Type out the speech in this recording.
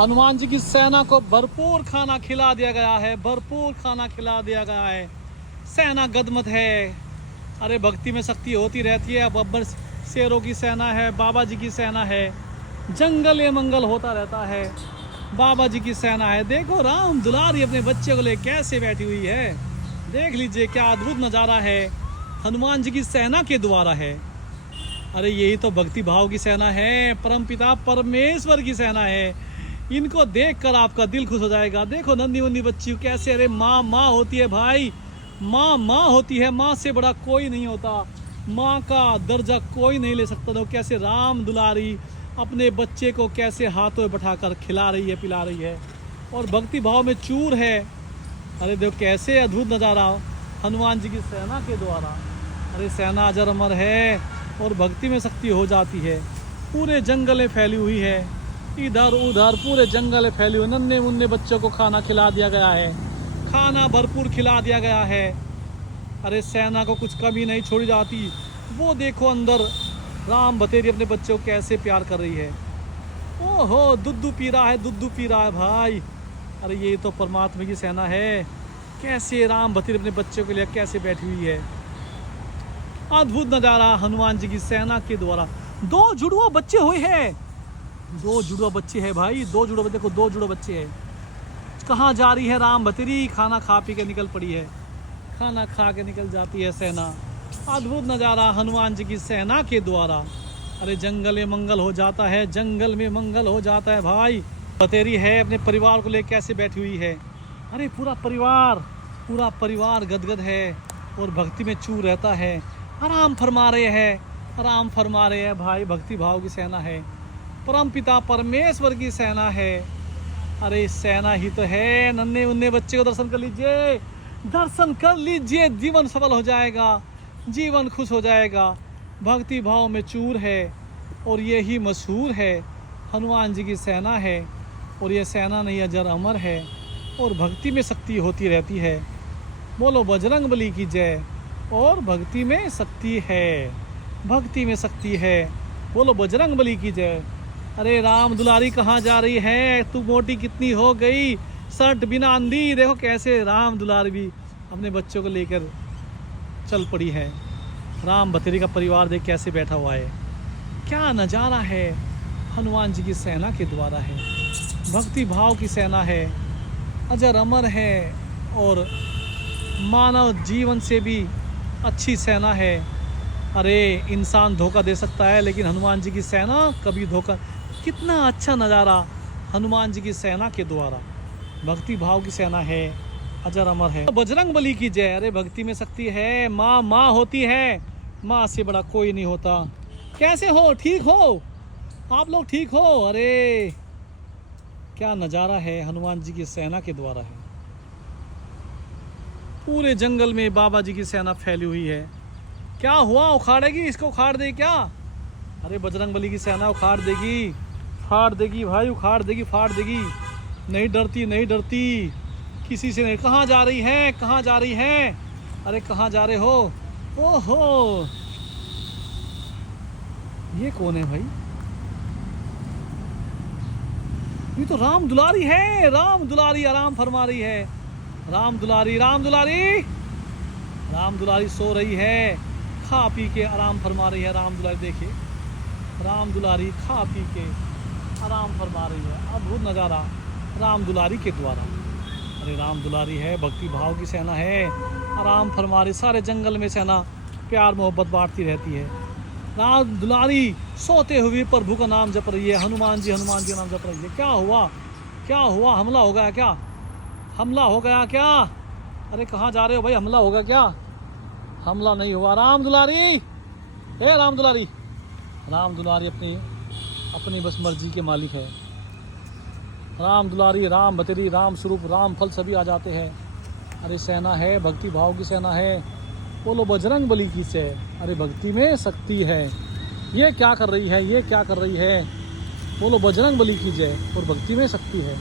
हनुमान जी की सेना को भरपूर खाना खिला दिया गया है, भरपूर खाना खिला दिया गया है। सेना गदमद है। अरे भक्ति में शक्ति होती रहती है। बब्बर शेरों की सेना है, बाबा जी की सेना है। जंगल ये मंगल होता रहता है, बाबा जी की सेना है। देखो राम दुलारी अपने बच्चे को ले कैसे बैठी हुई है। देख लीजिए क्या अद्भुत नज़ारा है, हनुमान जी की सेना के द्वारा है। अरे यही तो भक्ति भाव की सेना है, परमपिता परमेश्वर की सेना है। इनको देखकर आपका दिल खुश हो जाएगा। देखो नन्ही मुन्नी बच्ची कैसे, अरे माँ माँ होती है भाई, माँ माँ होती है। माँ से बड़ा कोई नहीं होता, माँ का दर्जा कोई नहीं ले सकता। तो कैसे राम दुलारी अपने बच्चे को कैसे हाथों में बैठाकर खिला रही है, पिला रही है, और भक्ति भाव में चूर है। अरे देखो कैसे अद्भुत नज़ारा हनुमान जी की सेना के द्वारा। अरे सेना अजर अमर है और भक्ति में शक्ति हो जाती है। पूरे जंगल में फैली हुई है, इधर उधर पूरे जंगल में फैली हुई। नन्हे मुन्ने बच्चों को खाना खिला दिया गया है, खाना भरपूर खिला दिया गया है। अरे सेना को कुछ कमी नहीं छोड़ी जाती। वो देखो अंदर राम बतेरी अपने बच्चे को कैसे प्यार कर रही है। ओहो दुद्धू पी रहा है, दुद्धू पी रहा है भाई। अरे ये तो परमात्मा की सेना है। कैसे राम बतेरी अपने बच्चे के लिए कैसे बैठी हुई है। अद्भुत नज़ारा हनुमान जी की सेना के द्वारा। दो जुड़वा बच्चे हुए हैं, दो जुड़वा बच्चे हैं भाई, दो जुड़वा, देखो दो जुड़वा बच्चे हैं। कहाँ जा रही है राम बतेरी? खाना खा पी के निकल पड़ी है, खाना खा के निकल जाती है सेना। अद्भुत नज़ारा हनुमान जी की सेना के द्वारा। अरे जंगल में मंगल हो जाता है, जंगल में मंगल हो जाता है भाई। बतेरी है अपने परिवार को लेकर कैसे बैठी हुई है। अरे पूरा परिवार गदगद है और भक्ति में चूर रहता है। आराम फरमा रहे हैं, आराम फरमा रहे हैं भाई। भक्ति भाव की सेना है, परमपिता परमेश्वर की सेना है। अरे सेना ही तो है। नन्हे मुन्ने बच्चे को दर्शन कर लीजिए, दर्शन कर लीजिए, जीवन सफल हो जाएगा, जीवन खुश हो जाएगा। भक्ति भाव में चूर है और यही मशहूर है, हनुमान जी की सेना है। और ये सेना नहीं अजर अमर है और भक्ति में शक्ति होती रहती है। बोलो बजरंग बली की जय। और भक्ति में शक्ति है, भक्ति में शक्ति है। बोलो बजरंग बली की जय। अरे राम दुलारी कहाँ जा रही है? तू मोटी कितनी हो गई, शर्ट बिना अंधी। देखो कैसे राम दुलारी भी अपने बच्चों को लेकर चल पड़ी है। राम बतेरी का परिवार देख कैसे बैठा हुआ है। क्या नज़ारा है, हनुमान जी की सेना के द्वारा है। भक्ति भाव की सेना है, अजर अमर है और मानव जीवन से भी अच्छी सेना है। अरे इंसान धोखा दे सकता है लेकिन हनुमान जी की सेना कभी धोखा। कितना अच्छा नज़ारा हनुमान जी की सेना के द्वारा। भक्ति भाव की सेना है, अजर अमर है। बजरंग बली की जय। अरे भक्ति में शक्ति है, माँ माँ होती है, माँ से बड़ा कोई नहीं होता। कैसे हो? ठीक हो आप लोग? ठीक हो? अरे क्या नज़ारा है, हनुमान जी की सेना के द्वारा है। पूरे जंगल में बाबा जी की सेना फैली हुई है। क्या हुआ, उखाड़ेगी? इसको उखाड़ दे क्या? अरे बजरंग बली की सेना उखाड़ देगी, फाड़ देगी भाई, उखाड़ देगी, फाड़ देगी। नहीं डरती, नहीं डरती किसी से नहीं। कहाँ जा रही है, कहाँ जा रही है? अरे कहाँ जा रहे हो? ओहो ये कौन है भाई? ये तो राम दुलारी है। राम दुलारी आराम फरमा रही है। राम दुलारी, राम दुलारी, राम दुलारी सो रही है, खा पी के आराम फरमा रही है। राम दुलारी देखिए, राम दुलारी खा पी के आराम फरमा रही है। अद्भुत नज़ारा राम दुलारी के द्वारा। अरे राम दुलारी है, भक्ति भाव की सेना है, आराम फरमा रही। सारे जंगल में सेना प्यार मोहब्बत बांटती रहती है। राम दुलारी सोते हुए प्रभु का नाम जप रही है। हनुमान जी का नाम जप रही है। क्या हुआ, क्या हुआ? हमला हो गया क्या? हमला हो गया क्या? अरे कहाँ जा रहे हो भाई? हमला होगा क्या? हमला नहीं हुआ। राम दुलारी, हे राम दुलारी। राम दुलारी अपनी बस मर्जी के मालिक है। राम दुलारी, राम बतेरी, राम स्वरूप, राम फल सभी आ जाते हैं। अरे सेना है, भक्ति भाव की सेना है। बोलो बजरंग बली की जय। अरे भक्ति में शक्ति है। ये क्या कर रही है, ये क्या कर रही है? बोलो बजरंग बली की जय। और भक्ति में शक्ति है।